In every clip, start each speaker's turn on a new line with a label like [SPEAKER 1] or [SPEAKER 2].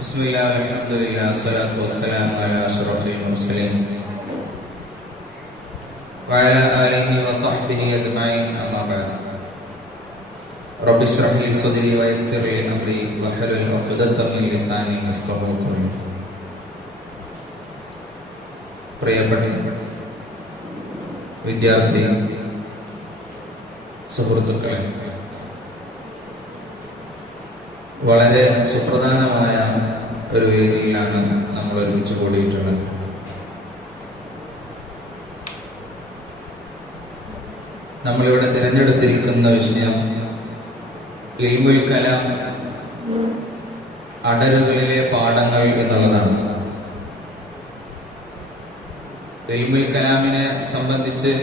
[SPEAKER 1] بسم الله الحمد لله والصلاة والسلام على أشرف المرسلين وعلى آله وصحبه أجمعين أما بعد رب اشرح لي صدري ويسر لي أمري واحلل عقدة من لساني يفقهوا قولي പ്രിയപ്പെട്ട വിദ്യാർത്ഥി സുഹൃത്തുക്കളെ വളരെ സുപ്രധാനമായ ഒരു വേദിയിലാണ് നമ്മൾ ഒരുമിച്ച് കൂടിയിട്ടുള്ളത്. നമ്മളിവിടെ തിരഞ്ഞെടുത്തിരിക്കുന്ന വിഷയം ഇൽമുൽ കലാം അടരുകളിലെ പാഠങ്ങൾ എന്നുള്ളതാണ്. ഇൽമുൽ കലാമിനെ സംബന്ധിച്ച്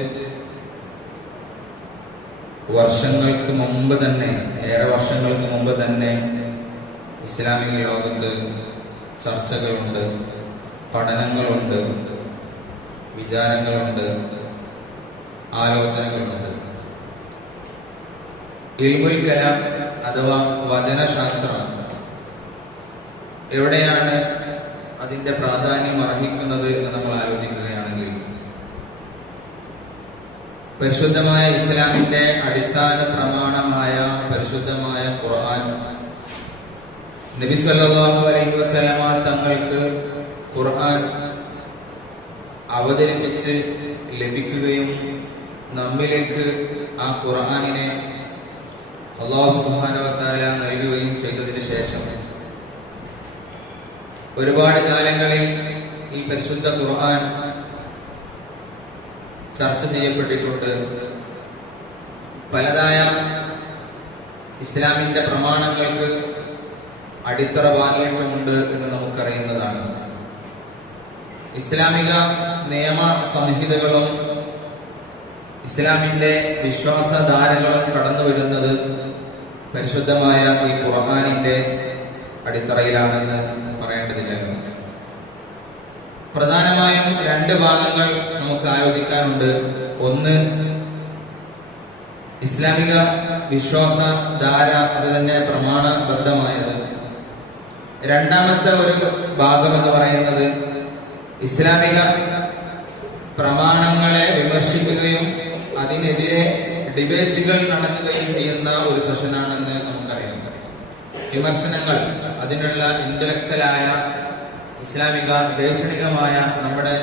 [SPEAKER 1] വർഷങ്ങൾക്ക് മുമ്പ് തന്നെ ഏറെ വർഷങ്ങൾക്ക് മുമ്പ് തന്നെ ഇസ്ലാമിക ലോകത്ത് ചർച്ചകളുണ്ട് പഠനങ്ങളുണ്ട് വിചാരങ്ങളുണ്ട് ആലോചനകളുണ്ട്. ഇൽമുൽ കലാം അഥവാ വചനശാസ്ത്രം എവിടെയാണ് അതിന്റെ പ്രാധാന്യം അർഹിക്കുന്നത് എന്ന് നമ്മൾ ആലോചിക്കുകയാണെങ്കിൽ പരിശുദ്ധമായ ഇസ്ലാമിന്റെ അടിസ്ഥാന പ്രമാണമായ പരിശുദ്ധമായ ഖുർആൻ നബി സല്ലല്ലാഹു അലൈഹി വസല്ലമ തങ്ങൾക്ക് ഖുർആൻ അവതരിപ്പിച്ച് ലഭിക്കുകയും നമ്മിലേക്ക് ആ ഖുർആനിനെ അള്ളാഹു തആല നൽകുകയും ചെയ്തതിന് ശേഷം ഒരുപാട് കാലങ്ങളിൽ ഈ പരിശുദ്ധ ഖുർആൻ ചർച്ച ചെയ്യപ്പെട്ടിട്ടുണ്ട്. പലതായ ഇസ്ലാമിന്റെ പ്രമാണങ്ങൾക്ക് അടിത്തറ വാങ്ങിയിട്ടുമുണ്ട് എന്ന് നമുക്കറിയുന്നതാണ്. ഇസ്ലാമിക നിയമ സംഹിതകളും ഇസ്ലാമിന്റെ വിശ്വാസധാരകളും കടന്നു വരുന്നത് പരിശുദ്ധമായ ഈ ഖുർആാനിന്റെ അടിത്തറയിലാണെന്ന് പറയേണ്ടതില്ലല്ലോ. പ്രധാനമായും രണ്ട് ഭാഗങ്ങൾ നമുക്ക് ആലോചിക്കാനുണ്ട് ഒന്ന് ഇസ്ലാമിക വിശ്വാസ ധാര അത് തന്നെ പ്രമാണബദ്ധമായത്. രണ്ടാമത്തെ ഒരു ഭാഗം എന്ന് പറയുന്നത് ഇസ്ലാമിക പ്രമാണങ്ങളെ വിമർശിക്കുകയും അതിനെതിരെ ഡിബേറ്റുകൾ നടത്തുകയും ചെയ്യുന്ന ഒരു സെഷനാണെന്ന് നമുക്കറിയാം. വിമർശനങ്ങൾ അതിനുള്ള ഇന്റലക്ച്വലായ ഇസ്ലാമിക ദേശികമായ നമ്മുടെ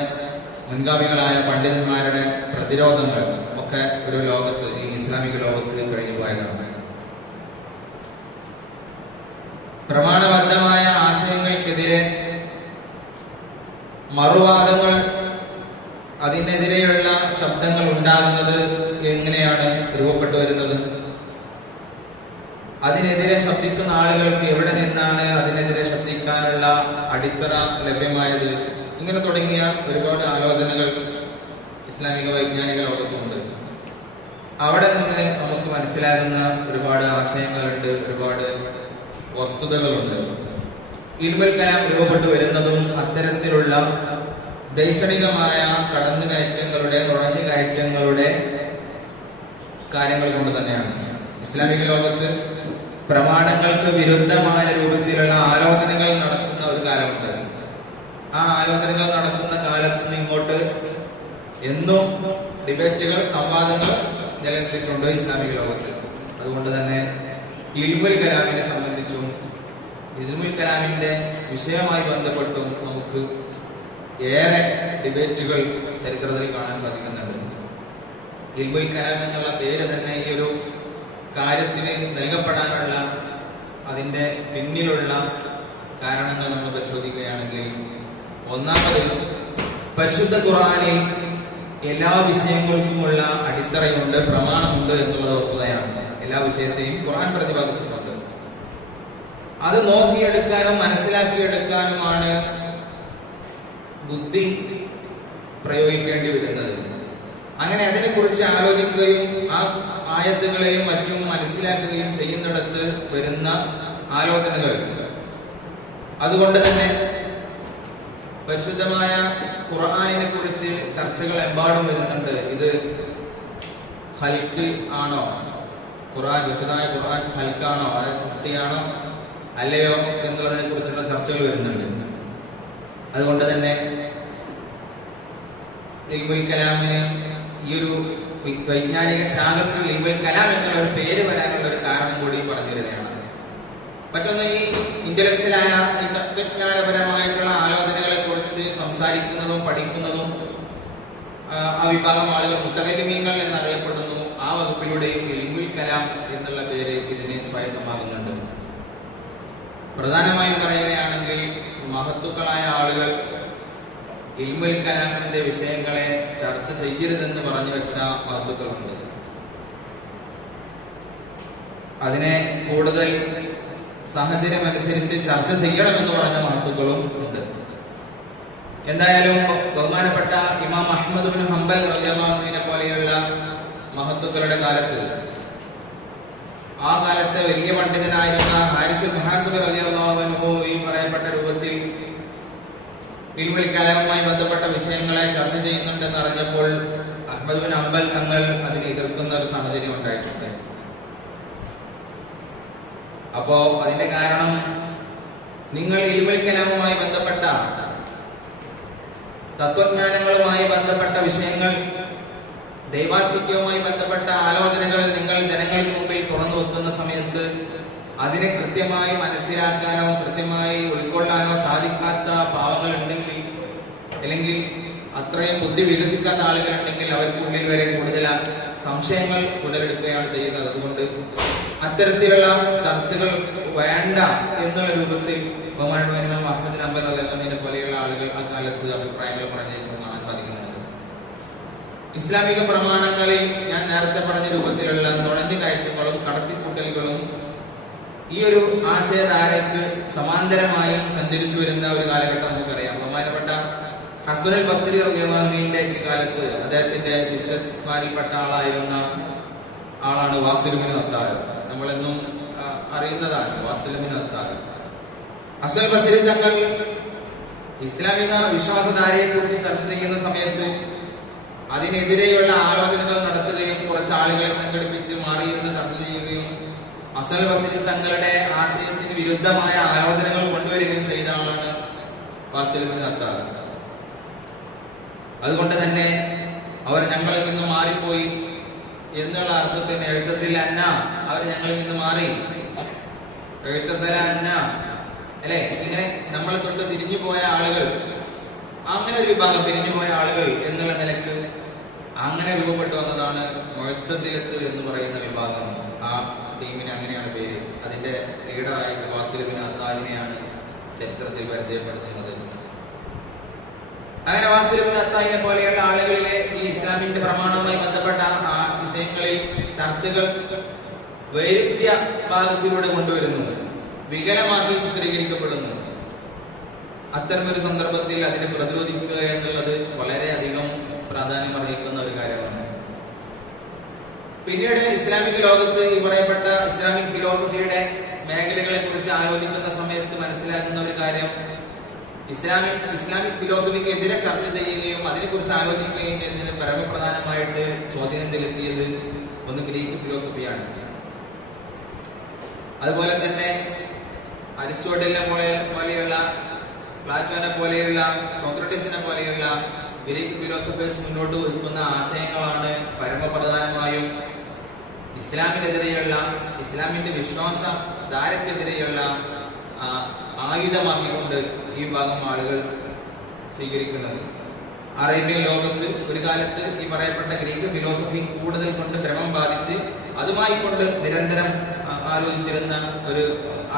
[SPEAKER 1] മുൻഗാമികളായ പണ്ഡിതന്മാരുടെ പ്രതിരോധങ്ങൾ ഒക്കെ ഒരു ലോകത്ത് ഈ ഇസ്ലാമിക ലോകത്ത് കഴിഞ്ഞു പോയതാണ്. പ്രമാണബദ്ധമായ ആശയങ്ങൾക്കെതിരെ മറുവാദങ്ങൾ അതിനെതിരെയുള്ള ശബ്ദങ്ങൾ ഉണ്ടാകുന്നത് എങ്ങനെയാണ് രൂപപ്പെട്ടു വരുന്നത്? അതിനെതിരെ ശബ്ദിക്കുന്ന ആളുകൾക്ക് എവിടെ നിന്നാണ് അതിനെതിരെ ശബ്ദിക്കാനുള്ള അടിത്തറ ലഭ്യമായത്? ഇങ്ങനെ തുടങ്ങിയ ഒരുപാട് ആലോചനകൾ ഇസ്ലാമിക വൈജ്ഞാനിക ലോകത്തുണ്ട് അവിടെ നിന്ന് നമുക്ക് മനസ്സിലാകുന്ന ഒരുപാട് ആശയങ്ങളുണ്ട് ഒരുപാട് വസ്തുതകളുണ്ട്. ഇൽമുൽ കലാം രൂപപ്പെട്ടു വരുന്നതും അത്തരത്തിലുള്ള ദൈക്ഷണികമായ കടന്നുകയറ്റങ്ങളുടെ നുഴഞ്ഞുകയറ്റങ്ങളുടെ കാര്യങ്ങൾ കൊണ്ട് തന്നെയാണ്. ഇസ്ലാമിക ലോകത്ത് പ്രമാണങ്ങൾക്ക് വിരുദ്ധമായ രൂപത്തിലുള്ള ആലോചനകൾ നടത്തുന്ന ഒരു കാലമുണ്ട്. ആ ആലോചനകൾ നടക്കുന്ന കാലത്ത് ഇങ്ങോട്ട് എന്നും ഡിബേറ്റുകൾ സംവാദങ്ങൾ നിലനിർത്തിയിട്ടുണ്ട് ഇസ്ലാമിക ലോകത്ത്. അതുകൊണ്ട് തന്നെ ഇൽമുൽ കലാമിനെ സംബന്ധിച്ചും ഇൽമുൽ കലാമിന്റെ വിഷയവുമായി ബന്ധപ്പെട്ടും നമുക്ക് ഏറെ ഡിബേറ്റുകൾ ചരിത്രത്തിൽ കാണാൻ സാധിക്കുന്നുണ്ട്. ഇൽമുൽ കലാം എന്നുള്ള പേര് തന്നെ ഈ ഒരു കാര്യത്തിന് നൽകപ്പെടാനുള്ള അതിന്റെ പിന്നിലുള്ള കാരണങ്ങൾ നമ്മൾ പരിശോധിക്കുകയാണെങ്കിൽ ഒന്നാമത് പരിശുദ്ധ ഖുറാനിൽ എല്ലാ വിഷയങ്ങൾക്കുമുള്ള അടിത്തറയുണ്ട് പ്രമാണമുണ്ട് എന്നുള്ള വസ്തുതയാണ്. എല്ലാ വിഷയത്തെയും ഖുറാൻ പ്രതിപാദിച്ചിട്ടുണ്ട്. അത് നോക്കിയെടുക്കാനും മനസ്സിലാക്കിയെടുക്കാനുമാണ് ബുദ്ധി പ്രയോഗിക്കേണ്ടി വരുന്നത്. അങ്ങനെ അതിനെക്കുറിച്ച് ആലോചിക്കുകയും ആ ആയത്തുകളെയും മറ്റും മനസ്സിലാക്കുകയും ചെയ്യുന്നിടത്ത് വരുന്ന ആലോചനകൾ. അതുകൊണ്ട് തന്നെ പരിശുദ്ധമായ ഖുർആാനിനെ കുറിച്ച് ചർച്ചകൾ എമ്പാടും വരുന്നുണ്ട്. ഇത് ഹൽക്ക് ആണോ? ഖുർആൻ വിശുദ്ധമായ ഖുർആൻ ഹൽക്കാണോ അതായത് സൃഷ്ടിയാണോ അല്ലയോ എന്നുള്ളതിനെ കുറിച്ചുള്ള ചർച്ചകൾ വരുന്നുണ്ട്. അതുകൊണ്ട് തന്നെ ഇൽമുൽ കലാമിന് ഈ ഒരു വൈജ്ഞാനിക ശാഖക്ക് ഇൽമുൽ കലാം എന്നുള്ള ഒരു പേര് വരാനുള്ള ഒരു കാരണം കൂടി പറഞ്ഞു തരികയാണ്. മറ്റൊന്ന് ഈ ഇന്റലക്ച്വലായ തത്വജ്ഞാനപരമായിട്ടുള്ള ആലോചനകളെ കുറിച്ച് സംസാരിക്കുന്നതും പഠിക്കുന്നതും ആ, വിഭാഗം ആളുകൾ മുത്തകലിമീങ്ങൾ എന്നറിയപ്പെടുന്നു. ആ വകുപ്പിലൂടെയും ഇൽമുൽ കലാം എന്നുള്ള പേര് ഇതിനെ സ്വായത്തമാകുന്നുണ്ട് പ്രധാനമായും പറയുകയാണെങ്കിൽ മഹത്തുക്കളായ ആളുകൾ ഇൽമുൽ കലാമിന്റെ വിഷയങ്ങളെ ചർച്ച ചെയ്യരുതെന്ന് പറഞ്ഞു വെച്ച മഹത്തുക്കളുണ്ട്. അതിനെ കൂടുതൽ സാഹചര്യം അനുസരിച്ച് ചർച്ച ചെയ്യണമെന്ന് പറഞ്ഞ മഹത്തുക്കളും ഉണ്ട്. എന്തായാലും ബഹുമാനപ്പെട്ട ഇമാം അഹമ്മദ് ബിൻ ഹംബൽ റജാമിനെ പോലെയുള്ള മഹത്തുക്കളുടെ കാലത്ത് ആ കാലത്തെ വലിയ പണ്ഡിതനായിരുന്ന ഹാരിസ് മഹാസുബ് റളിയല്ലാഹു ഈ പറയപ്പെട്ട രൂപത്തിൽ ഇൽമുൽ ബന്ധപ്പെട്ട വിഷയങ്ങളെ ചർച്ച ചെയ്യുന്നുണ്ടെന്ന് അറിഞ്ഞപ്പോൾ അഹമ്മദ് ബിൻ തങ്ങൾ അതിനെ എതിർക്കുന്ന ഒരു സാഹചര്യം ഉണ്ടായിട്ടുണ്ട്. അപ്പോ അതിന്റെ കാരണം നിങ്ങൾ ഇൽമുൽ ബന്ധപ്പെട്ട തത്വജ്ഞാനങ്ങളുമായി ബന്ധപ്പെട്ട വിഷയങ്ങൾ ദൈവാസ്തിക്യവുമായി ബന്ധപ്പെട്ട ആലോചനകൾ നിങ്ങൾ സമയത്ത് അതിനെ കൃത്യമായി മനസ്സിലാക്കാനോ കൃത്യമായി ഉൾക്കൊള്ളാനോ സാധിക്കാത്ത പാവങ്ങൾ ഉണ്ടെങ്കിൽ അല്ലെങ്കിൽ അത്രയും ബുദ്ധി വികസിക്കാത്ത ആളുകളുണ്ടെങ്കിൽ അവർക്കുള്ളിൽ വരെ കൂടുതൽ സംശയങ്ങൾ ഉടലെടുക്കുകയാണ് ചെയ്യുന്നത്. അതുകൊണ്ട് അത്തരത്തിലുള്ള ചർച്ചകൾ വേണ്ട എന്നുള്ള രൂപത്തിൽ ബഹുമാനമായ അഹമ്മദ് നമ്പർ അലഹദിനെ പോലെയുള്ള ആളുകൾ അക്കാലത്ത് അഭിപ്രായങ്ങൾ സാധിക്കുന്നുണ്ട് ഇസ്ലാമിക പ്രമാണങ്ങളിൽ ഞാൻ നേരത്തെ പറഞ്ഞ രൂപത്തിലുള്ള നുഴഞ്ഞു കയറ്റങ്ങളും കടത്തിക്കൂട്ടലുകളും ഈ ഒരു ആശയധാരയ്ക്ക് സമാന്തരമായി സഞ്ചരിച്ചു വരുന്ന ഒരു കാലഘട്ടം നമുക്കറിയാം. ബഹുമാനപ്പെട്ട ഹസനുൽ ബസ്രി റഹ്മാനുവിന്റെ കാലത്ത് അദ്ദേഹത്തിന്റെ ശിഷ്യന്മാരിൽപ്പെട്ട ആളായിരുന്ന ആളാണ് വാസുലുമിന് നത്താഗ് നമ്മളെന്നും അറിയുന്നതാണ് വാസുലുമിന് നത്താഗ് ഹസൻ ബസ്രി തങ്ങൾ ഇസ്ലാമിക വിശ്വാസധാരയെ കുറിച്ച് ചർച്ച ചെയ്യുന്ന സമയത്ത് അതിനെതിരെയുള്ള ആലോചനകൾ നടത്തുകയും കുറച്ച് ആളുകളെ സംഘടിപ്പിച്ച് മാറിയിരുന്ന് ചർച്ച ചെയ്യുകയും അസൽ വസീർ തങ്ങളുടെ ആശയത്തിന് വിരുദ്ധമായ ആലോചനകൾ കൊണ്ടുവരികയും ചെയ്ത ആളാണ് അത്താർ അതുകൊണ്ട് തന്നെ അവർ ഞങ്ങളിൽ നിന്ന് മാറിപ്പോയി എന്നുള്ള അർത്ഥത്തിന് എഴുത്തസിൽ അന്ന അവർ ഞങ്ങളിൽ നിന്ന് മാറി. എഴുത്തസല അന്ന അല്ലെ? ഇങ്ങനെ നമ്മളെ തൊട്ട് തിരിഞ്ഞു പോയ ആളുകൾ അങ്ങനെ ഒരു വിഭാഗം പിരിഞ്ഞു പോയ ആളുകൾ എന്നുള്ള നിലയ്ക്ക് അങ്ങനെ രൂപപ്പെട്ടു വന്നതാണ് മൊഴത്തസിലത്ത് എന്ന് പറയുന്ന വിഭാഗം. ആ ടീമിന് അങ്ങനെയാണ് പേര്. അതിന്റെ ലീഡറായി വാസുലബിൻ അത്താലിനെയാണ് ചരിത്രത്തിൽ പരിചയപ്പെടുത്തുന്നത്. അങ്ങനെ വാസുലബിൻ അത്താലിനെ പോലെയുള്ള ആളുകളിലെ ഈ ഇസ്ലാമിന്റെ പ്രമാണവുമായി ബന്ധപ്പെട്ട ആ വിഷയങ്ങളിൽ ചർച്ചകൾ വൈരുദ്ധ്യ ഭാഗത്തിലൂടെ കൊണ്ടുവരുന്നു. വികലമാക്കി ചിത്രീകരിക്കപ്പെടുന്നു. അത്തരമൊരു സന്ദർഭത്തിൽ അതിനെ പ്രതിരോധിക്കുക എന്നുള്ളത് വളരെയധികം പ്രാധാന്യം അറിയിക്കുന്ന ഒരു കാര്യമാണ്. പിന്നീട് ഇസ്ലാമിക ലോകത്ത് ഈ പറയപ്പെട്ട ഇസ്ലാമിക് ഫിലോസഫിയുടെ മേഖലകളെ കുറിച്ച് ആലോചിക്കുന്ന സമയത്ത് മനസ്സിലാക്കുന്ന ഒരു കാര്യം ഇസ്ലാമിക് ഇസ്ലാമിക് ഫിലോസഫിക്ക് എതിരെ ചർച്ച ചെയ്യുകയും അതിനെക്കുറിച്ച് ആലോചിക്കുകയും ചെയ്യുന്നതിന് പരമപ്രധാനമായിട്ട് സ്വാധീനം ചെലുത്തിയത് ഒന്ന് ഗ്രീക്ക് ഫിലോസഫിയാണ്. അതുപോലെ തന്നെ അരിസ്റ്റോട്ടലിനെ പോലെ പോലെയുള്ള പ്ലാറ്റോനെ പോലെയുള്ള സോക്രട്ടീസിനെ പോലെയുള്ള ഗ്രീക്ക് ഫിലോസഫേഴ്സ് മുന്നോട്ട് വയ്ക്കുന്ന ആശയങ്ങളാണ് പരമപ്രധാനമായും. ഇസ്ലാമിനെതിരെയുള്ള ഇസ്ലാമിന്റെ വിശ്വാസ ധാരക്കെതിരെയുള്ള ആയുധമാക്കിക്കൊണ്ട് ഈ ഭാഗം ആളുകൾ സ്വീകരിക്കുന്നത്. അറേബ്യൻ ലോകത്ത് ഒരു കാലത്ത് ഈ പറയപ്പെട്ട ഗ്രീക്ക് ഫിലോസഫി കൂടുതൽ കൊണ്ട് ഭ്രമം ബാധിച്ച് അതുമായി കൊണ്ട് നിരന്തരം ആലോചിച്ചിരുന്ന ഒരു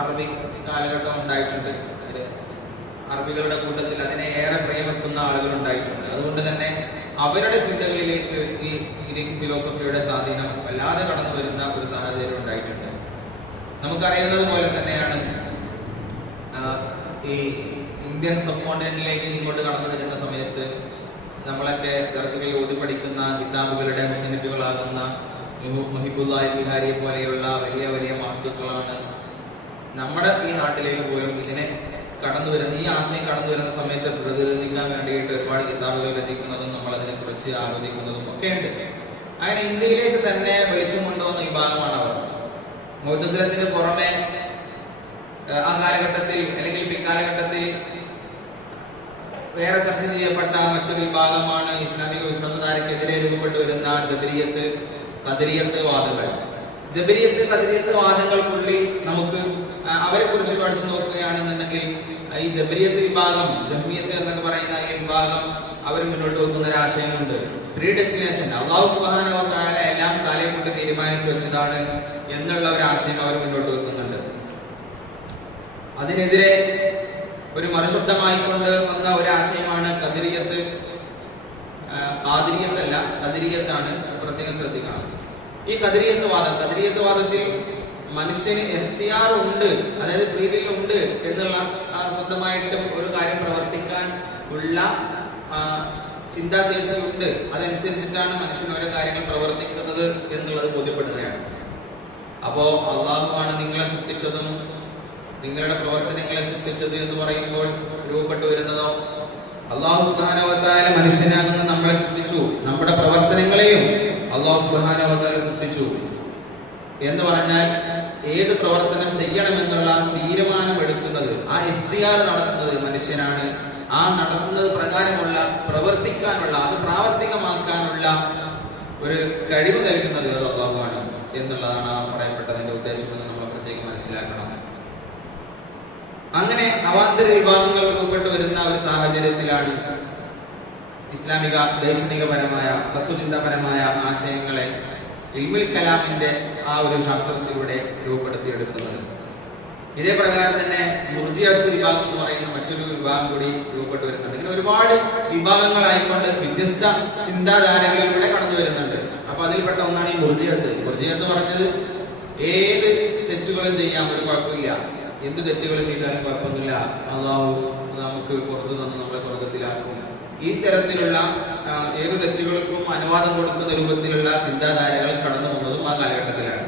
[SPEAKER 1] അറബി കാലഘട്ടം ഉണ്ടായിട്ടുണ്ട്. അറബികളുടെ കൂട്ടത്തിൽ അതിനെ ഏറെ പ്രേമിക്കുന്ന ആളുകൾ ഉണ്ടായിട്ടുണ്ട്. അതുകൊണ്ട് തന്നെ അവരുടെ ചിന്തകളിലേക്ക് ഈ ഗ്രീക്ക് ഫിലോസഫിയുടെ സ്വാധീനം വല്ലാതെ കടന്നു വരുന്ന ഒരു സാഹചര്യം ഉണ്ടായിട്ടുണ്ട്. നമുക്കറിയുന്നത് പോലെ തന്നെയാണ് ഈ ഇന്ത്യൻ സബ് കോണ്ടിനെന്റിലേക്ക് ഇങ്ങോട്ട് കടന്നു വരുന്ന സമയത്ത് നമ്മളൊക്കെ ദർശകളിൽ ഓതി പഠിക്കുന്ന കിതാബുകളുടെ മുസന്നിഫുകളാകുന്ന മുഹിബുല്ലായി ബിഹാരിയെ പോലെയുള്ള വലിയ വലിയ മഹത്തുക്കളാണ് നമ്മുടെ ഈ നാട്ടിലേക്ക് പോലും ഇതിനെ കടന്നു വരുന്ന ഈ ആശയം കടന്നു വരുന്ന സമയത്ത് പ്രതിരോധിക്കാൻ വേണ്ടിയിട്ട് ഒരുപാട് കിതാബുകൾ രചിക്കുന്നതും നമ്മൾ അതിനെ കുറിച്ച് ആലോചിക്കുന്നതും ഒക്കെ ഉണ്ട്. അങ്ങനെ ഇന്ത്യയിലേക്ക് തന്നെ വെളിച്ചം കൊണ്ടുവന്ന വിഭാഗമാണ് അവർ. മുത്തസിലത്തിന് പുറമെ ആ കാലഘട്ടത്തിൽ അല്ലെങ്കിൽ പിൽക്കാലഘട്ടത്തിൽ വേറെ ചർച്ച ചെയ്യപ്പെട്ട മറ്റൊരു വിഭാഗമാണ് ഇസ്ലാമിക വിശ്വാസധാരക്കെതിരെ രൂപപ്പെട്ടു വരുന്ന ജബരിയത്ത് കദരിയത്ത് വാദങ്ങൾ. ജബരിയത്ത് കദരിയത്ത് വാദങ്ങൾക്കുള്ളിൽ നമുക്ക് അവരെ കുറിച്ച് പഠിച്ചു നോക്കുകയാണെന്നുണ്ടെങ്കിൽ ഈ ജബരിയത്ത് വിഭാഗം ജഹ്മിയത്ത് എന്നൊക്കെ പറയുന്ന ഈ വിഭാഗം അവർ മുന്നോട്ട് വെക്കുന്ന ഒരു ആശയമുണ്ട്. പ്രീ ഡെസ്റ്റിനേഷൻ അള്ളാഹു സുബാന എല്ലാം കാലയെ കൊണ്ട് തീരുമാനിച്ചു വെച്ചതാണ് എന്നുള്ള ഒരു ആശയം അവർ മുന്നോട്ട് വെക്കുന്നുണ്ട്. അതിനെതിരെ ഒരു മറുശബ്ദമായിക്കൊണ്ട് വന്ന ഒരു ആശയമാണ് കതിരിയത്ത്. കാതിരിയത്തല്ല കതിരിയത്താണ് പ്രത്യേകം ശ്രദ്ധിക്കണം. ഈ കതിരിയത്ത് വാദം കതിരിയത്ത് വാദത്തിൽ മനുഷ്യന് എഫ്തിയാർ ഉണ്ട് അതായത് ഫ്രീ ഉണ്ട് എന്നുള്ള ആ, സ്വന്തമായിട്ടും ഒരു കാര്യം പ്രവർത്തിക്കാൻ ഉള്ള ചിന്താശേഷി ഉണ്ട് അതനുസരിച്ചിട്ടാണ് മനുഷ്യൻ ഓരോ കാര്യങ്ങൾ പ്രവർത്തിക്കുന്നത് എന്നുള്ളത് ബോധ്യപ്പെടുകയാണ് അപ്പോ അള്ളാഹുവാണ് നിങ്ങളെ സൃഷ്ടിച്ചതും നിങ്ങളുടെ പ്രവർത്തനങ്ങളെ സൃഷ്ടിച്ചത് എന്ന് പറയുമ്പോൾ രൂപപ്പെട്ടു വരുന്നതോ? അള്ളാഹു സുഹാനവത്തായ മനുഷ്യനാകുന്ന നമ്മളെ സൃഷ്ടിച്ചു. നമ്മുടെ പ്രവർത്തനങ്ങളെയും അള്ളാഹു സുബാനവത്തായ സൃഷ്ടിച്ചു. എന്ന് പറഞ്ഞാൽ ഏത് പ്രവർത്തനം ചെയ്യണമെന്നുള്ള തീരുമാനം എടുക്കുന്നത് ആ ഇഫ്തിയാർ നടത്തുന്നത് മനുഷ്യനാണ്. ആ നടത്തുന്നത് പ്രകാരമുള്ള പ്രവർത്തിക്കാനുള്ള അത് പ്രാവർത്തികമാക്കാനുള്ള ഒരു കഴിവ് നൽകുന്നത് അള്ളാഹുവാണ് എന്നുള്ളതാണ് ആ പറയപ്പെട്ടതിന്റെ ഉദ്ദേശമെന്ന് നമ്മൾ പ്രത്യേകം മനസ്സിലാക്കണം. അങ്ങനെ അവാന്തര വിഭാഗങ്ങൾ മുമ്പിട്ട് വരുന്ന ഒരു സാഹചര്യത്തിലാണ് ഇസ്ലാമിക ദൈക്ഷണികപരമായ തത്വചിന്താപരമായ ആശയങ്ങളെ ഇൽമുൽ കലാമിന്റെ ആ ഒരു ശാസ്ത്രത്തിലൂടെ രൂപപ്പെടുത്തിയെടുക്കുന്നത്. ഇതേ പ്രകാരം തന്നെ മുർജിയത്ത് വിഭാഗം എന്ന് പറയുന്ന മറ്റൊരു വിഭാഗം കൂടി രൂപപ്പെട്ടു വരുന്നുണ്ട്. ഇങ്ങനെ ഒരുപാട് വിഭാഗങ്ങളായിക്കൊണ്ട് വ്യത്യസ്ത ചിന്താധാരകളിലൂടെ കടന്നു വരുന്നുണ്ട്. അപ്പൊ അതിൽപ്പെട്ട ഒന്നാണ് ഈ മുർജിയത്ത് മുർജിയത്ത് പറഞ്ഞത് ഏത് തെറ്റുകളും ചെയ്യാൻ ഒരു കുഴപ്പമില്ല. എന്ത് തെറ്റുകൾ ചെയ്താലും കുഴപ്പമൊന്നുമില്ല. അള്ളാഹു നമുക്ക് പുറത്തു നിന്ന് നമ്മുടെ സ്വർഗത്തിലാക്കും ഈ തരത്തിലുള്ള ഏത് തെറ്റുകൾക്കും അനുവാദം കൊടുക്കുന്ന രൂപത്തിലുള്ള ചിന്താധാരകൾ കടന്നു പോകുന്നതും ആ കാലഘട്ടത്തിലാണ്.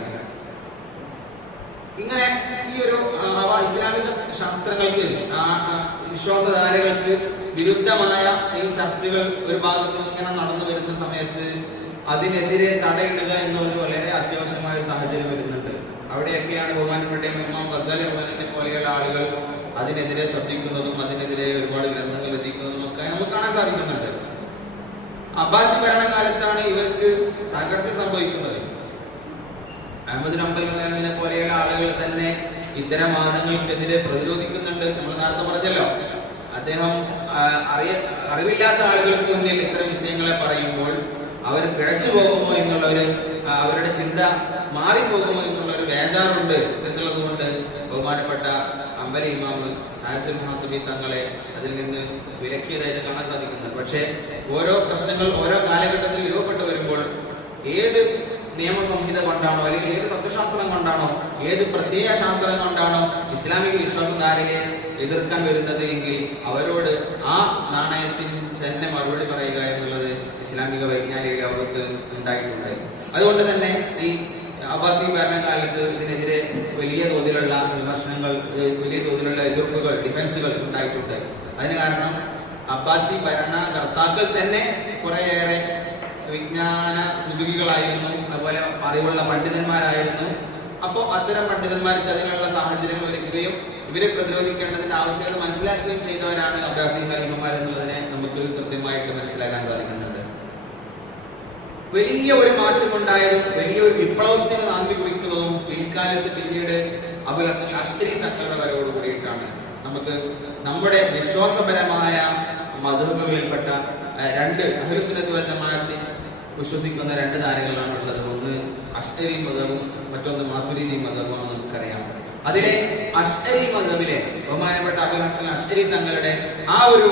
[SPEAKER 1] ഇങ്ങനെ ഈ ഒരു ഇസ്ലാമിക ശാസ്ത്രങ്ങൾക്ക് വിശ്വാസധാരകൾക്ക് വിരുദ്ധമായ ഈ ചർച്ചകൾ ഒരു ഭാഗത്ത് ഇങ്ങനെ നടന്നു വരുന്ന സമയത്ത് അതിനെതിരെ തടയിടുക എന്നൊരു വളരെ അത്യാവശ്യമായ സാഹചര്യം വരുന്നുണ്ട്. അവിടെയൊക്കെയാണ് ബഹുമാനപ്പെട്ട ഇമാം ഗസൽ പോലെയുള്ള ആളുകൾ അതിനെതിരെ ശ്രദ്ധിക്കുന്നതും അതിനെതിരെ ഒരുപാട് ഗ്രന്ഥങ്ങൾ രചിക്കുന്നതും ഒക്കെ നമുക്ക് കാണാൻ സാധിക്കുന്നുണ്ട് അബ്ബാസി ഭരണകാലത്താണ് ഇവർക്ക് തകർച്ച സംഭവിക്കുന്നത്. അഹമ്മദ് അമ്പലിനെ പോലെയുള്ള ആളുകൾ തന്നെ ഇത്തരം വാദങ്ങൾക്കെതിരെ പ്രതിരോധിക്കുന്നുണ്ട് നമ്മൾ നേരത്തെ പറഞ്ഞല്ലോ. അദ്ദേഹം അറിയ അറിവില്ലാത്ത ആളുകൾക്ക് മുന്നിൽ ഇത്തരം വിഷയങ്ങളെ പറയുമ്പോൾ അവർ പിഴച്ചു പോകുമോ എന്നുള്ള ഒരു അവരുടെ ചിന്ത മാറിപ്പോകുമോ എന്നുള്ള ഒരു ബേജാറുണ്ട് എന്നുള്ളത് കൊണ്ട് ബഹുമാനപ്പെട്ട അമ്പലി ഇമാമ് ആൻസൽ മുഹാസബി തങ്ങളെ അതിൽ നിന്ന് വിലക്കിയതായിട്ട് കാണാൻ സാധിക്കുന്നുണ്ട് പക്ഷേ ഓരോ പ്രശ്നങ്ങൾ ഓരോ കാലഘട്ടത്തിൽ രൂപപ്പെട്ടു വരുമ്പോൾ ഏത് നിയമസംഹിത കൊണ്ടാണോ അല്ലെങ്കിൽ ഏത് തത്വശാസ്ത്രം കൊണ്ടാണോ ഏത് പ്രത്യേക ശാസ്ത്രം കൊണ്ടാണോ ഇസ്ലാമിക വിശ്വാസധാരയെ എതിർക്കാൻ വരുന്നത് എങ്കിൽ അവരോട് ആ നാണയത്തിന് തന്നെ മറുപടി പറയുക എന്നുള്ളത് ഇസ്ലാമിക വൈജ്ഞാനിക ലോകത്ത് ഉണ്ടായിട്ടുണ്ട്. അതുകൊണ്ട് തന്നെ ഈ അബ്ബാസി ഭരണകാലത്ത് ഇതിനെതിരെ വലിയ തോതിലുള്ള വിമർശനങ്ങൾ വലിയ തോതിലുള്ള എതിർപ്പുകൾ ഡിഫൻസുകൾ ഉണ്ടായിട്ടുണ്ട്. അതിന് കാരണം അബ്ബാസി ഭരണകർത്താക്കൾ തന്നെ കുറേയേറെ വിജ്ഞാന മുതുകികളായിരുന്നു അതുപോലെ അറിവുള്ള പണ്ഡിതന്മാരായിരുന്നു. അപ്പോ അത്തരം പണ്ഡിതന്മാർക്ക് അതിനുള്ള സാഹചര്യങ്ങൾ ഒരുക്കുകയും ഇവരെ പ്രതിരോധിക്കേണ്ടതിന്റെ ആവശ്യകത മനസ്സിലാക്കുകയും ചെയ്തവരാണ് അബ്ബാസി ഖലീഫന്മാർ എന്നുള്ളതിനെ നമുക്ക് കൃത്യമായിട്ട് മനസ്സിലാക്കാൻ സാധിക്കുന്നുണ്ട് വലിയ ഒരു മാറ്റമുണ്ടായതും വലിയ ഒരു വിപ്ലവത്തിന് നാന്ദി കുറിക്കുന്നതും പിൽക്കാലത്ത് പിന്നീട് അബുൽ അഷ്കരി തങ്ങളുടെ വരവോട് കൂടിയിട്ടാണ്. നമുക്ക് നമ്മുടെ വിശ്വാസപരമായ മധുബുകളിൽപ്പെട്ട രണ്ട് അഹുസുനത്ത് ജമാഅത്തിൽ വിശ്വസിക്കുന്ന രണ്ട് താരങ്ങളാണ് ഉള്ളത് ഒന്ന് അഷ്ടരി മതവും മറ്റൊന്ന് മാതുരീതി മതവുമാണ് നമുക്കറിയാം. അതിലെ അഷ്ടരി മതവിലെ ബഹുമാനപ്പെട്ട അബുൽ ഹസൻ അഷ്അരി തങ്ങളുടെ ആ ഒരു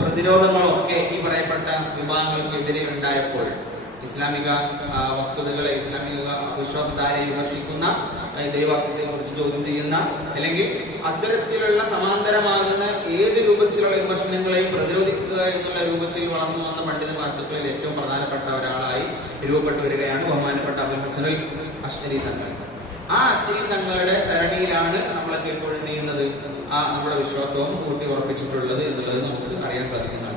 [SPEAKER 1] പ്രതിരോധങ്ങളൊക്കെ ഈ പറയപ്പെട്ട വിഭാഗങ്ങൾക്കെതിരെ ഉണ്ടായപ്പോൾ ഇസ്ലാമിക വസ്തുതകളെ ഇസ്ലാമിക വിശ്വാസധാരയെ വിമർശിക്കുന്ന ആ, ദൈവാസ്യത്തെ കുറിച്ച് ചോദ്യം ചെയ്യുന്ന അല്ലെങ്കിൽ അത്തരത്തിലുള്ള സമാന്തരമാകുന്ന ഏത് രൂപത്തിലുള്ള വിമർശനങ്ങളെയും പ്രതിരോധിക്കുക എന്നുള്ള രൂപത്തിൽ വളർന്നു വന്ന പണ്ഡിത ഏറ്റവും പ്രധാനപ്പെട്ട ഒരാളായി രൂപപ്പെട്ടു വരികയാണ് ബഹുമാനപ്പെട്ട അബുൽ ഹസൻ അശ്വരി തങ്ങൾ. ആ അശ്വരി തങ്ങളുടെ സരണിയിലാണ് നമ്മളൊക്കെ ഇപ്പോഴും ചെയ്യുന്നത്? ആ നമ്മുടെ വിശ്വാസവും കൂട്ടി ഉറപ്പിച്ചിട്ടുള്ളത് എന്നുള്ളത് നമുക്ക് അറിയാൻ സാധിക്കുന്നുണ്ട് ഈ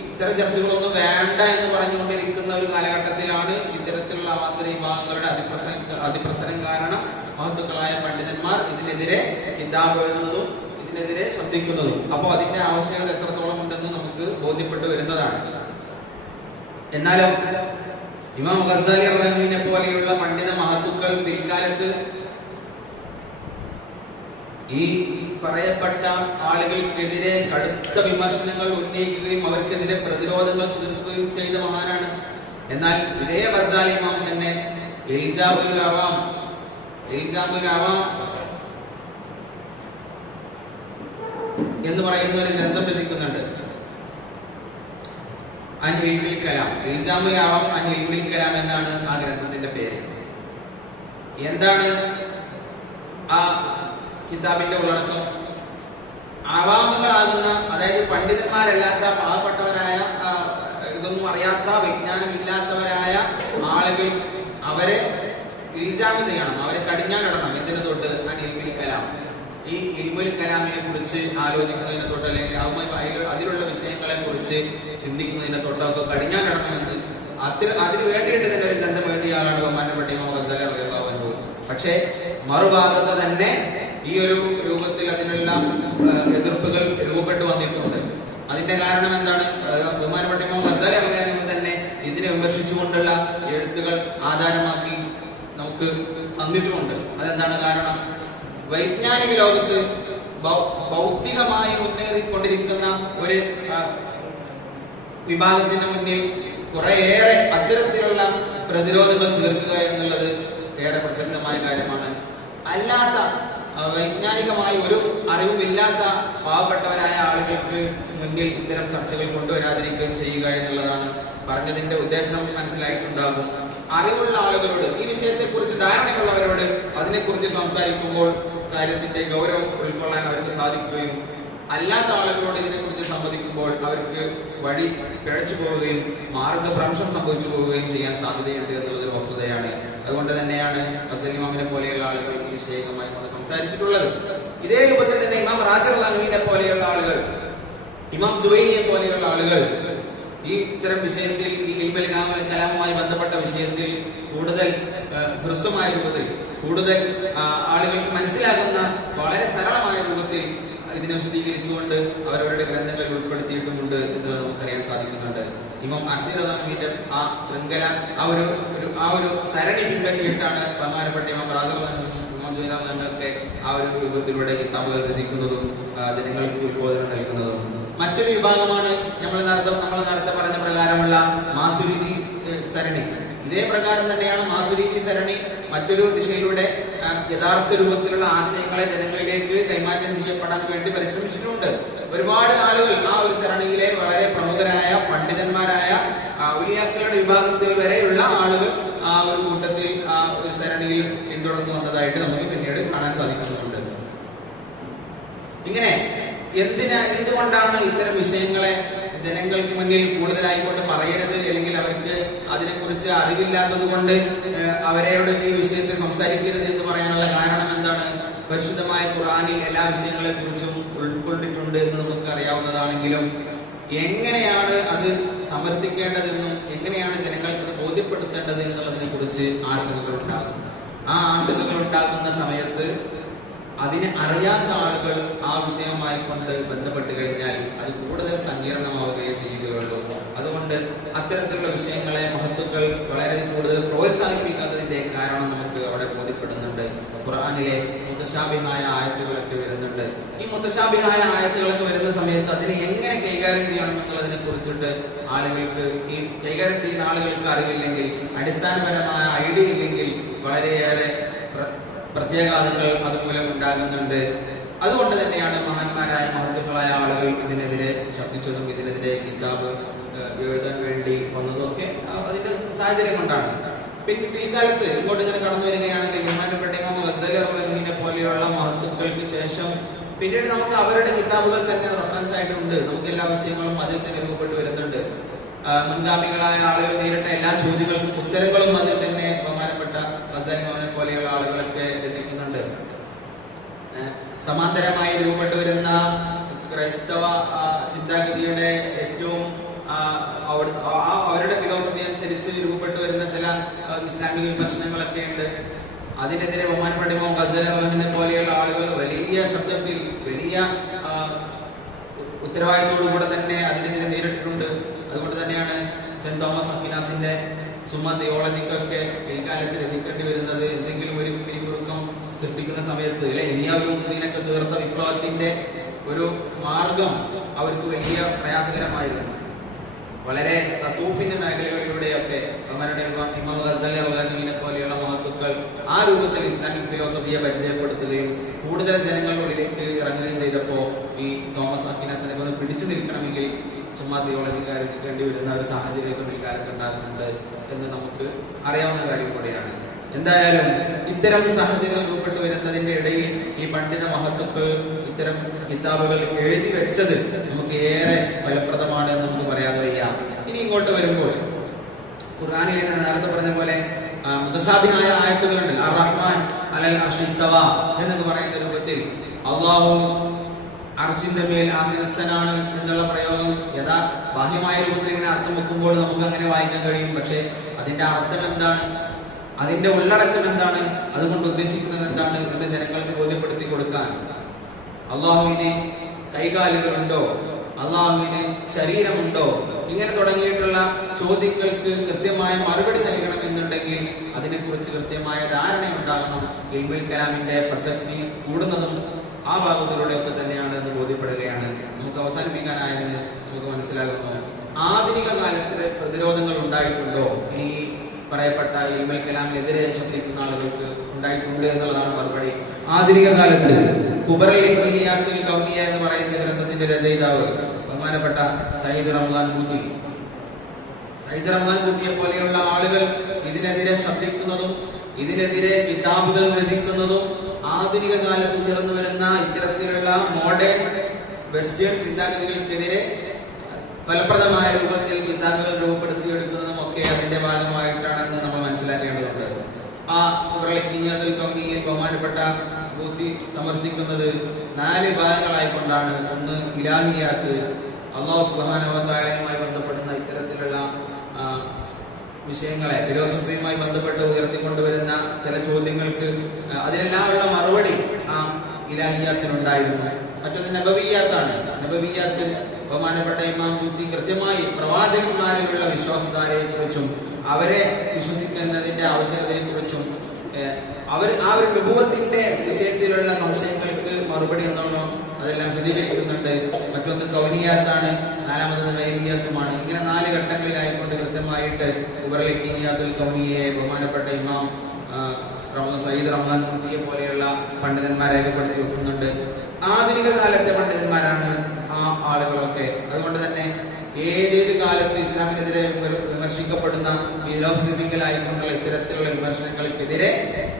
[SPEAKER 1] ഇത്തരം ചർച്ചകളൊന്നും വേണ്ട എന്ന് പറഞ്ഞുകൊണ്ടിരിക്കുന്ന ഒരു കാലഘട്ടത്തിലാണ് ഇത്തരത്തിലുള്ള അവാന്തര വിഭാഗങ്ങളുടെ അതിപ്രസരം അതിപ്രസരം കാരണം മഹത്തുക്കളായ പണ്ഡിതന്മാർ ഇതിനെതിരെ കിതാബ് എഴുതുന്നതും ഇതിനെതിരെ ശ്രദ്ധിക്കുന്നതും. അപ്പോൾ അതിന്റെ ആവശ്യകത എത്രത്തോളം ഉണ്ടെന്ന് നമുക്ക് ബോധ്യപ്പെട്ടു വരുന്നതാണ്. എന്നാലും ഇമാം ഗസാലി റഹ്മാനെ പോലെയുള്ള പണ്ഡിത മഹത്തുക്കൾ പിൽക്കാലത്ത് ഈ പറയപ്പെട്ട ആളുകൾക്കെതിരെ കടുത്ത വിമർശനങ്ങൾ ഉന്നയിക്കുകയും അവർക്കെതിരെ പ്രതിരോധങ്ങൾ തീർക്കുകയും ചെയ്ത മഹാനാണ്. എന്നാൽ ഇതേ ഗസാലി ഇമാം തന്നെ ഇൽജാബുൽ അവാം എന്ന് പറയുന്ന ഒരു ഗ്രന്ഥം രചിക്കുന്നുണ്ട്. അൻ ഇൽമിൽ കലാം ഇൽജാമുൽ അവാം കലാം എന്നാണ് ആ ഗ്രന്ഥത്തിന്റെ പേര്. എന്താണ് ആ കിതാബിന്റെ ഉള്ളടക്കം? ആവാമുകളാകുന്ന അതായത് പണ്ഡിതന്മാരല്ലാത്ത പാവപ്പെട്ടവരായ ഇതൊന്നും അറിയാത്ത വിജ്ഞാനമില്ലാത്തവരായ ആളുകൾ അവരെ ഇൽജാമ് ചെയ്യണം. അവരെ കടിഞ്ഞാണിടണം എന്തിനു തൊട്ട്? ഇൽമിൽ കലാം. ഈ ഇൽമുൽ കലാമിനെ കുറിച്ച് ആലോചിക്കുന്നതിനെ തൊട്ട് അല്ലെങ്കിൽ അതുമായി അതിലുള്ള വിഷയങ്ങളെ കുറിച്ച് ചിന്തിക്കുന്നതിനെ തൊട്ടൊക്കെ കടിഞ്ഞാണിടണമെന്ന് അതിൽ അതിന് വേണ്ടിയിട്ട് തന്നെ ഒരു ഗ്രന്ഥം എഴുതിയ ആളാണ് ബഹുമാനപ്പെട്ട പക്ഷേ മറുഭാഗത്ത് തന്നെ ഈ ഒരു രൂപത്തിൽ അതിനുള്ള എതിർപ്പുകൾ രൂപപ്പെട്ടു വന്നിട്ടുണ്ട്. അതിന്റെ കാരണം എന്താണ്? ബഹുമാനപ്പെട്ട ഗസാലി റളിയല്ലാഹു തന്നെ ഇതിനെ വിമർശിച്ചുകൊണ്ടുള്ള എഴുത്തുകൾ ആധാരമാക്കി നമുക്ക് തന്നിട്ടുമുണ്ട്. അതെന്താണ് കാരണം? വൈജ്ഞാനിക ലോകത്ത് ഭൗതികമായി മുന്നേറിക്കൊണ്ടിരിക്കുന്ന ഒരു വിഭാഗത്തിന് മുന്നിൽ കുറേയേറെ അത്തരത്തിലുള്ള പ്രതിരോധങ്ങൾ തീർക്കുക എന്നുള്ളത് ഏറെ പ്രസക്തമായ കാര്യമാണ്. അല്ലാത്ത വൈജ്ഞാനികമായി ഒരു അറിവുമില്ലാത്ത പാവപ്പെട്ടവരായ ആളുകൾക്ക് മുന്നിൽ ഇത്തരം ചർച്ചകൾ കൊണ്ടുവരാതിരിക്കുകയും ചെയ്യുക എന്നുള്ളതാണ് പറഞ്ഞതിന്റെ ഉദ്ദേശം മനസ്സിലായിട്ടുണ്ടാകും. അറിവുള്ള ആളുകളോട് ഈ വിഷയത്തെക്കുറിച്ച് ധാരണയുള്ളവരോട് അതിനെക്കുറിച്ച് സംസാരിക്കുമ്പോൾ കാര്യത്തിന്റെ ഗൗരവം ഉൾക്കൊള്ളാൻ അവർക്ക് സാധിക്കുകയും അല്ലാത്ത ആളുകളോട് ഇതിനെക്കുറിച്ച് സംവദിക്കുമ്പോൾ അവർക്ക് വഴി പിഴച്ചു പോവുകയും മാർഗഭ്രംശം സംഭവിച്ചു പോവുകയും ചെയ്യാൻ സാധ്യതയുണ്ട് എന്നുള്ളൊരു വസ്തുതയാണ്. അതുകൊണ്ട് തന്നെയാണ് അസലിമാമിനെ പോലെയുള്ള ആളുകൾ ഈ വിഷയകമായി നമ്മൾ സംസാരിച്ചിട്ടുള്ളത്. ഇതേ രൂപത്തിൽ തന്നെ ഇമാം റാസിർ അലീനെ പോലെയുള്ള ആളുകൾ ഇമാം ജുവൈനിയെ പോലെയുള്ള ആളുകൾ ഈ ഇത്തരം വിഷയത്തിൽ ഈ ഇൽമൽ കലാമുമായി ബന്ധപ്പെട്ട വിഷയത്തിൽ കൂടുതൽ ഹ്രസ്വമായ രൂപത്തിൽ കൂടുതൽ ആളുകൾക്ക് മനസ്സിലാകുന്ന വളരെ സരളമായ രൂപത്തിൽ ഇതിനെ വിശദീകരിച്ചുകൊണ്ട് അവരവരുടെ ഗ്രന്ഥങ്ങളിൽ ഉൾപ്പെടുത്തിയിട്ടുമുണ്ട് നമുക്ക് നമുക്കറിയാൻ സാധിക്കുന്നുണ്ട്. ഇമാം അഷീർ ആ ശൃംഖല ആ ഒരു ആ ഒരു സരണി പിൻപറ്റിയിട്ടാണ് ബഹുമാനപ്പെട്ട ഇമാം ജുവൈനാഥ് എന്നൊക്കെ ആ ഒരു രൂപത്തിലൂടെ കിതാബുകൾ രചിക്കുന്നതും ജനങ്ങൾക്ക് ഉത്ബോധനം നൽകുന്നതും. മറ്റൊരു വിഭാഗമാണ് നമ്മൾ നേരത്തെ നമ്മൾ നേരത്തെ പറഞ്ഞ പ്രകാരമുള്ള മാതുരീതി സരണി. ഇതേ പ്രകാരം തന്നെയാണ് മാതുരീതി സരണി മറ്റൊരു ദിശയിലൂടെ യഥാർത്ഥ രൂപത്തിലുള്ള ആശയങ്ങളെ ജനങ്ങളിലേക്ക് കൈമാറ്റം ചെയ്യപ്പെടാൻ വേണ്ടി പരിശ്രമിച്ചിട്ടുണ്ട്. ഒരുപാട് ആളുകൾ ആ ഒരു സരണിയിലെ വളരെ പ്രമുഖരായ പണ്ഡിതന്മാരായ ഔലിയാക്കളുടെ വിഭാഗത്തിൽ വരെയുള്ള ആളുകൾ ആ ഒരു കൂട്ടത്തിൽ ആ ഒരു സരണിയിൽ പിന്തുടർന്നു വന്നതായിട്ട് നമുക്ക് പിന്നീട് കാണാൻ സാധിക്കുന്നുണ്ട്. ഇങ്ങനെ എന്തിനാ എന്തുകൊണ്ടാണ് ഇത്തരം വിഷയങ്ങളെ ജനങ്ങൾക്ക് മുന്നിൽ കൂടുതലായിക്കൊണ്ട് പറയരുത്? അല്ലെങ്കിൽ അവർക്ക് അതിനെക്കുറിച്ച് അറിവില്ലാത്തത് കൊണ്ട് അവരോട് ഈ വിഷയത്തെ സംസാരിക്കരുത് എന്ന് പറയാനുള്ള കാരണം എന്താണ് പരിശുദ്ധമായ ഖുറാനിൽ എല്ലാ വിഷയങ്ങളെ കുറിച്ചും ഉൾക്കൊണ്ടിട്ടുണ്ട് എന്ന് നമുക്ക് അറിയാവുന്നതാണെങ്കിലും എങ്ങനെയാണ് അത് സമർത്ഥിക്കേണ്ടതെന്നും എങ്ങനെയാണ് ജനങ്ങൾക്ക് ബോധ്യപ്പെടുത്തേണ്ടത് എന്നുള്ളതിനെ കുറിച്ച് ആശങ്കകൾ ഉണ്ടാകും ആ ആശങ്കകൾ ഉണ്ടാക്കുന്ന സമയത്ത് അതിനെ അറിയാത്ത ആളുകൾ ആ വിഷയവുമായി കൊണ്ട് ബന്ധപ്പെട്ട് കഴിഞ്ഞാൽ അത് കൂടുതൽ സങ്കീർണമാവുകയേ ചെയ്യുകയുള്ളൂ. അതുകൊണ്ട് അത്തരത്തിലുള്ള വിഷയങ്ങളെ മഹത്വങ്ങൾ വളരെ കൂടുതൽ പ്രോത്സാഹിപ്പിക്കാത്തതിന്റെ കാരണം നമുക്ക് അവിടെ ബോധ്യപ്പെടുന്നുണ്ട്. ഖുർആനിലെ മുത്തശാബിഹായ ആയത്തുകളൊക്കെ വരുന്നുണ്ട്. ഈ മുത്തശാബിഹായ ആയത്തുകളൊക്കെ വരുന്ന സമയത്ത് അതിനെ എങ്ങനെ കൈകാര്യം ചെയ്യണം എന്നുള്ളതിനെ കുറിച്ചിട്ട് ആളുകൾക്ക് ഈ കൈകാര്യം ചെയ്യുന്ന ആളുകൾക്ക് അറിവില്ലെങ്കിൽ അടിസ്ഥാനപരമായ ഐഡിയ ഇല്ലെങ്കിൽ വളരെയേറെ പ്ര- പ്രത്യേകാതകൾ അതുമൂലം ഉണ്ടാകുന്നുണ്ട്. അതുകൊണ്ട് തന്നെയാണ് മഹാന്മാരായ മഹത്വങ്ങളായ ആളുകൾ ഇതിനെതിരെ ശബ്ദിച്ചതും ഇതിനെതിരെ കിതാബ് എഴുതാൻ വേണ്ടി വന്നതൊക്കെ അതിന്റെ സാഹചര്യം കൊണ്ടാണ്. പിൽക്കാലത്ത് ഇങ്ങോട്ട് ഇങ്ങനെ കടന്നു വരികയാണെങ്കിൽ ബഹുമാനപ്പെട്ട ഇമാം ഗസലി റഹ്മാനിനെ പോലെയുള്ള മഹത്തുക്കൾക്ക് ശേഷം പിന്നീട് നമുക്ക് അവരുടെ കിതാബുകൾ തന്നെ റെഫറൻസ് ആയിട്ടുണ്ട്. നമുക്ക് എല്ലാ വിഷയങ്ങളും അതിൽ തന്നെ രൂപപ്പെട്ടു വരുന്നുണ്ട്. മുൻഗാമികളായ ആളുകൾ നേരിട്ട എല്ലാ ചോദ്യങ്ങൾക്കും ഉത്തരങ്ങളും അതിൽ തന്നെ ബഹുമാനപ്പെട്ട ഗസലിമാനെ പോലെയുള്ള ആളുകളൊക്കെ രചിക്കുന്നുണ്ട്. സമാന്തരമായി രൂപപ്പെട്ടു വരുന്ന ക്രൈസ്തവ ചിന്താഗതിയുടെ ഏറ്റവും ആ, അവിടു- ആ- ആ അവരുടെ ഫിലോസഫി അനുസരിച്ച് രൂപപ്പെട്ടു വരുന്ന ചില ആ, ഇസ്ലാമിക വിമർശനങ്ങളൊക്കെ ഉണ്ട്. അതിനെതിരെ ബഹുമാനപ്പെട്ട ഇമാം ഗസൽ പോലെയുള്ള ആളുകൾ വലിയ ശബ്ദത്തിൽ വലിയ ഉത്തരവാദിത്തോടുകൂടെ തന്നെ അതിനെതിരെ നേരിട്ടിട്ടുണ്ട്. അതുകൊണ്ട് തന്നെയാണ് സെന്റ് തോമസ് അക്വിനാസിന്റെ സുമ തിയോളജിക്കൊക്കെ പിൽക്കാലത്ത് രചിക്കേണ്ടി വരുന്നത്. എന്തെങ്കിലും ഒരു പിരിമുറുക്കം സൃഷ്ടിക്കുന്ന സമയത്ത് അല്ലെ ഇനിയാവിനൊക്കെ തീർത്ത വിപ്ലവത്തിന്റെ ഒരു മാർഗം അവർക്ക് വലിയ പ്രയാസകരമായിരുന്നു. വളരെ തസൂഫിന്റെ മേഖലകളിലൂടെയൊക്കെ അവരുടെ ഇമാം പോലെയുള്ള മഹത്തുക്കൾ ആ രൂപത്തിൽ ഇസ്ലാമിക് ഫിലോസഫിയെ പരിചയപ്പെടുത്തുകയും കൂടുതൽ ജനങ്ങളിലേക്ക് ഇറങ്ങുകയും ചെയ്തപ്പോ ഈ തോമസ് അക്കിനാസിനെ ഒന്ന് പിടിച്ചു നിൽക്കണമെങ്കിൽ ചുമ്മാ തിയോളജി രചിക്കേണ്ടി വരുന്ന ഒരു സാഹചര്യമൊക്കെ കാലത്ത് ഉണ്ടാകുന്നുണ്ട് എന്ന് നമുക്ക് അറിയാവുന്ന കാര്യം കൂടിയാണ്. എന്തായാലും ഇത്തരം സാഹചര്യങ്ങൾ രൂപപ്പെട്ടു വരുന്നതിന്റെ ഇടയിൽ ഈ പണ്ഡിത മഹത്തുക്കൾ ഇത്തരം കിതാബുകൾ എഴുതി വെച്ചത് നമുക്ക് ഏറെ ഫലപ്രദമാണ് എന്ന് നമുക്ക് പറയാതെ വയ്യ. ഇനി ഇങ്ങോട്ട് വരുമ്പോൾ ഖുർആാനിൽ നേരത്തെ പറഞ്ഞ പോലെ ആ, ആയത്തുകളുണ്ട്. അർ റഹ്മാൻ അലൽ അർഷിസ്തവ എന്നൊക്കെ പറയുന്ന രൂപത്തിൽ അള്ളാഹു അർഷിന്റെ മേൽ ആസനസ്ഥനാണ് എന്നുള്ള പ്രയോഗം യഥാ ബാഹ്യമായ രൂപത്തിൽ ഇങ്ങനെ അർത്ഥം വെക്കുമ്പോൾ നമുക്ക് അങ്ങനെ വായിക്കാൻ കഴിയും. പക്ഷെ അതിന്റെ അർത്ഥം എന്താണ്? അതിന്റെ ഉള്ളടക്കം എന്താണ്? അതുകൊണ്ട് ഉദ്ദേശിക്കുന്നത് എന്താണ്? എന്ന് ജനങ്ങൾക്ക് ബോധ്യപ്പെടുത്തി കൊടുക്കാൻ. അള്ളാഹുവിന് കൈകാലുകളുണ്ടോ? അള്ളാഹുവിന് ശരീരമുണ്ടോ? ഇങ്ങനെ തുടങ്ങിയിട്ടുള്ള ചോദ്യങ്ങൾക്ക് കൃത്യമായ മറുപടി നൽകണം എന്നുണ്ടെങ്കിൽ അതിനെക്കുറിച്ച് കൃത്യമായ ധാരണ ഉണ്ടാകണം ഇൽമുൽ കലാമിന്റെ പ്രസക്തി കൂടുന്നതും ആ ഭാഗത്തിലൂടെയൊക്കെ തന്നെയാണ് എന്ന് ബോധ്യപ്പെടുകയാണ്. നമുക്ക് അവസാനിപ്പിക്കാനായെന്ന് നമുക്ക് മനസ്സിലാകുന്നു. ആധുനിക കാലത്ത് പ്രതിരോധങ്ങൾ ഉണ്ടായിട്ടുണ്ടോ? ഇനി പറയപ്പെട്ട ഇൽമൽ കലാമിനെതിരെ ശബ്ദിക്കുന്ന ആളുകൾക്ക് ഉണ്ടായിട്ടുണ്ട് എന്നുള്ളതാണ് മറുപടി. ആധുനിക കാലത്ത് കുബറൽ കൗമിയ എന്ന് പറയുന്ന ഗ്രന്ഥത്തിന്റെ രചയിതാവ് ബഹുമാനപ്പെട്ട സയ്യിദ് റഹ്മാൻ കൂറ്റി സയ്യിദ് റഹ്മാൻ കൂറ്റിയെ പോലെയുള്ള ആളുകൾ ഇതിനെതിരെ ശബ്ദിക്കുന്നതും ഇതിനെതിരെ കിതാബുകൾ രചിക്കുന്നതും ആധുനിക കാലത്ത് ഉയർന്നു വരുന്ന ഇത്തരത്തിലുള്ള മോഡേൺ വെസ്റ്റേൺ ചിന്താഗതികൾക്കെതിരെ ഫലപ്രദമായ രൂപത്തിൽ കിതാബുകൾ രൂപപ്പെടുത്തിയെടുക്കുന്നതും ഒക്കെ അതിന്റെ ഭാഗമായിട്ടാണെന്ന് നമ്മൾ മനസ്സിലാക്കേണ്ടതുണ്ട്. ആ പ്രയത്നത്തിൽ കമ്മിയിൽ ബഹുമാനപ്പെട്ട ബൂത്തി സമർത്ഥിക്കുന്നത് നാല് ഭാഗങ്ങളായിക്കൊണ്ടാണ്. ഒന്ന് ഇലാഹിയാത്ത് അള്ളാഹു സുബാനുമായി ബന്ധപ്പെടുന്ന ഇത്തരത്തിലുള്ള വിഷയങ്ങളെ ഫിലോസഫിയുമായി ബന്ധപ്പെട്ട് ഉയർത്തിക്കൊണ്ടുവരുന്ന ചില ചോദ്യങ്ങൾക്ക് അതിനെല്ലാമുള്ള മറുപടി ആ ഇലാഹിയാത്തിനുണ്ടായിരുന്നു മറ്റൊന്ന് നബവിയാത്താണ് നബവിയാത്ത് ബഹുമാനപ്പെട്ട ഇമാം ജൂത്തി കൃത്യമായി പ്രവാചകന്മാരിലുള്ള വിശ്വാസധാരയെ കുറിച്ചും അവരെ വിശ്വസിക്കുന്നതിന്റെ ആവശ്യകതയെ കുറിച്ചും അവർ ആ ഒരു വിഭവത്തിന്റെ വിഷയത്തിലുള്ള സംശയങ്ങൾക്ക് മറുപടി എന്നോണം അതെല്ലാം വിശദീകരിക്കുന്നുണ്ട് മറ്റൊന്ന് കൗനിയാത്താണ് നാലാമത് നൈരിയാത്തുമാണ് ഇങ്ങനെ നാല് ഘട്ടങ്ങളിലായിക്കൊണ്ട് കൃത്യമായിട്ട് ഉപരലക്കീനിയാത്തുൽ കൗനിയെ ബഹുമാനപ്പെട്ട ഇമാം സയ്യിദ് റഹ്മാൻ കുട്ടിയെ പോലെയുള്ള പണ്ഡിതന്മാർ രേഖപ്പെടുത്തി വെക്കുന്നുണ്ട്. ആധുനിക കാലത്തെ പണ്ഡിതന്മാരാണ് ആളുകളൊക്കെ. അതുകൊണ്ട് തന്നെ ഏതേത് കാലത്ത് ഇസ്ലാമിനെതിരെ വിമർ- വിമർശിക്കപ്പെടുന്ന ഫിലോസഫിക്കൽ ആയിക്കൊണ്ടുള്ള ഇത്തരത്തിലുള്ള വിമർശനങ്ങൾക്കെതിരെ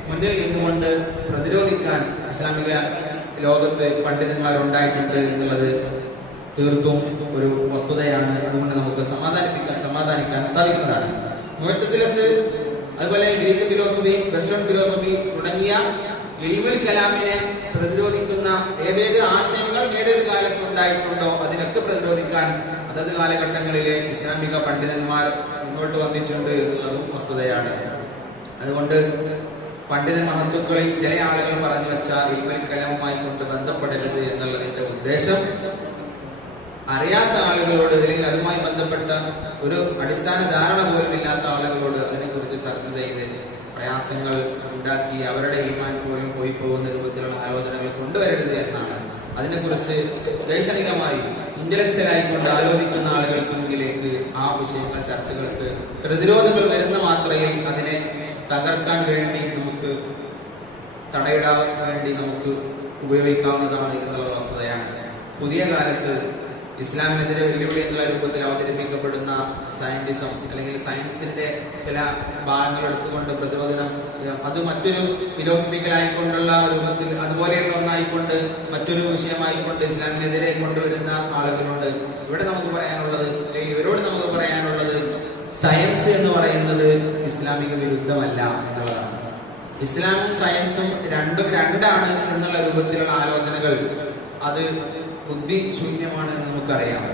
[SPEAKER 1] മുന്നിൽ നിന്നുകൊണ്ട് പ്രതിരോധിക്കാൻ ഇസ്ലാമിക ലോകത്ത് പണ്ഡിതന്മാർ ഉണ്ടായിട്ടുണ്ട് എന്നുള്ളത് തീർത്തും ഒരു വസ്തുതയാണ്. അതുകൊണ്ട് നമുക്ക് സമാധാനിപ്പിക്കാൻ സമാധാനിക്കാൻ സാധിക്കുന്നതാണ്. മുഹത്തസിലത്ത് അതുപോലെ ഗ്രീക്ക് ഫിലോസഫി വെസ്റ്റേൺ ഫിലോസഫി തുടങ്ങിയ ഇൽമുൽ കലാമിനെ പ്രതിരോധിക്കുന്ന ഏതേത് ആശയങ്ങൾ ഏതേത് കാലത്ത് ഉണ്ടായിട്ടുണ്ടോ അതിനൊക്കെ പ്രതിരോധിക്കാൻ അതത് കാലഘട്ടങ്ങളിലെ ഇസ്ലാമിക പണ്ഡിതന്മാർ മുന്നോട്ട് വന്നിട്ടുണ്ട് എന്നുള്ളതും വസ്തുതയാണ്. അതുകൊണ്ട് പണ്ഡിത മഹത്വക്കളിൽ ചില ആളുകൾ പറഞ്ഞു വെച്ച ഇൽമുൽ കലാമുമായി കൊണ്ട് ബന്ധപ്പെടരുത് എന്നുള്ളതിന്റെ ഉദ്ദേശം അറിയാത്ത ആളുകളോട് അല്ലെങ്കിൽ അതുമായി ബന്ധപ്പെട്ട ഒരു അടിസ്ഥാന ധാരണ പോലും ഇല്ലാത്ത ആളുകളോട് അതിനെക്കുറിച്ച് ചർച്ച ചെയ്ത് പ്രയാസങ്ങൾ ഉണ്ടാക്കി അവരുടെ ഈമാൻ പോലും പോയി പോകുന്ന രൂപത്തിലുള്ള ആലോചനകൾ കൊണ്ടുവരരുത് എന്നാണ്. അതിനെക്കുറിച്ച് ദൈക്ഷണികമായി ഇന്റലക്ച്വലായിക്കൊണ്ട് ആലോചിക്കുന്ന ആളുകൾക്ക് മുന്നിലേക്ക് ആ വിഷയങ്ങൾ ചർച്ചകൾക്ക് പ്രതിരോധങ്ങൾ വരുന്ന മാത്രയിൽ അതിനെ തകർക്കാൻ വേണ്ടി നമുക്ക് തടയിടാൻ വേണ്ടി നമുക്ക് ഉപയോഗിക്കാവുന്നതാണ് എന്നുള്ള വസ്തുതയാണ്. പുതിയ കാലത്ത് ഇസ്ലാമിനെതിരെ വെല്ലുവിളി എന്നുള്ള രൂപത്തിൽ അവതരിപ്പിക്കപ്പെടുന്ന സയന്റിസം അല്ലെങ്കിൽ സയൻസിന്റെ ചില ഭാഗങ്ങൾ എടുത്തുകൊണ്ട് പ്രതിരോധനം അത് മറ്റൊരു ഫിലോസഫിക്കൽ ആയിക്കൊണ്ടുള്ള രൂപത്തിൽ അതുപോലെയുള്ള ഒന്നായിക്കൊണ്ട് മറ്റൊരു വിഷയമായിക്കൊണ്ട് ഇസ്ലാമിനെതിരെ കൊണ്ടുവരുന്ന ആളുകളുണ്ട്. ഇവിടെ നമുക്ക് പറയാനുള്ളത് ഇവരോട് നമുക്ക് പറയാനുള്ളത് സയൻസ് എന്ന് പറയുന്നത് ഇസ്ലാമിക വിരുദ്ധമല്ല എന്നുള്ളതാണ്. ഇസ്ലാമും സയൻസും രണ്ടും രണ്ടാണ് എന്നുള്ള രൂപത്തിലുള്ള ആലോചനകൾ അത് ബുദ്ധി ശൂന്യമാണ് എന്ന് നമുക്കറിയാം.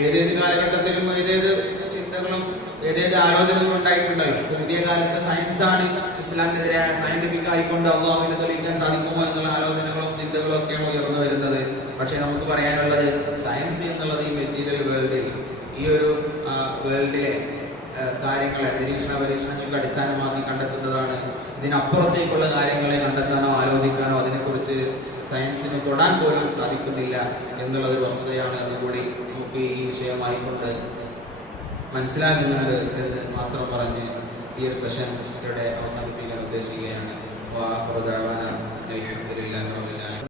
[SPEAKER 1] ഏതേത് കാലഘട്ടത്തിലും ഏതേത് ചിന്തകളും ഏതേത് ആലോചനകളും ഉണ്ടായിട്ടുണ്ടല്ലോ പുതിയ കാലത്ത് സയൻസാണ് ഇസ്ലാമിനെതിരായ ഇസ്ലാമിനെതിരെ സയന്റിഫിക് ആയിക്കൊണ്ട് അള്ളാഹുവിനെ തെളിയിക്കാൻ സാധിക്കുമോ എന്നുള്ള ആലോചനകളും ചിന്തകളും ഒക്കെയാണ് ഉയർന്നു വരുന്നത്. പക്ഷെ നമുക്ക് പറയാനുള്ളത് സയൻസ് എന്നുള്ളത് ഈ മെറ്റീരിയൽ വേൾഡിൽ ഈ ഒരു വേൾഡിലെ കാര്യങ്ങളെ നിരീക്ഷണ പരീക്ഷണങ്ങൾക്ക് അടിസ്ഥാനമാക്കി കണ്ടെത്തുന്നതാണ്. ഇതിനപ്പുറത്തേക്കുള്ള കാര്യങ്ങളെ കണ്ടെത്താനോ ആലോചിക്കാനോ അതിനെക്കുറിച്ച് സയൻസിന് തൊടാൻ പോലും സാധിക്കുന്നില്ല എന്നുള്ളത് വസ്തുതയാണ് എന്നുകൂടി നമുക്ക് ഈ വിഷയമായിക്കൊണ്ട് മനസ്സിലാക്കുന്നത് എന്ന് മാത്രം പറഞ്ഞ് ഈ ഒരു സെഷൻ ഇവിടെ അവസാനിപ്പിക്കാൻ ഉദ്ദേശിക്കുകയാണ്. ആലമീൻ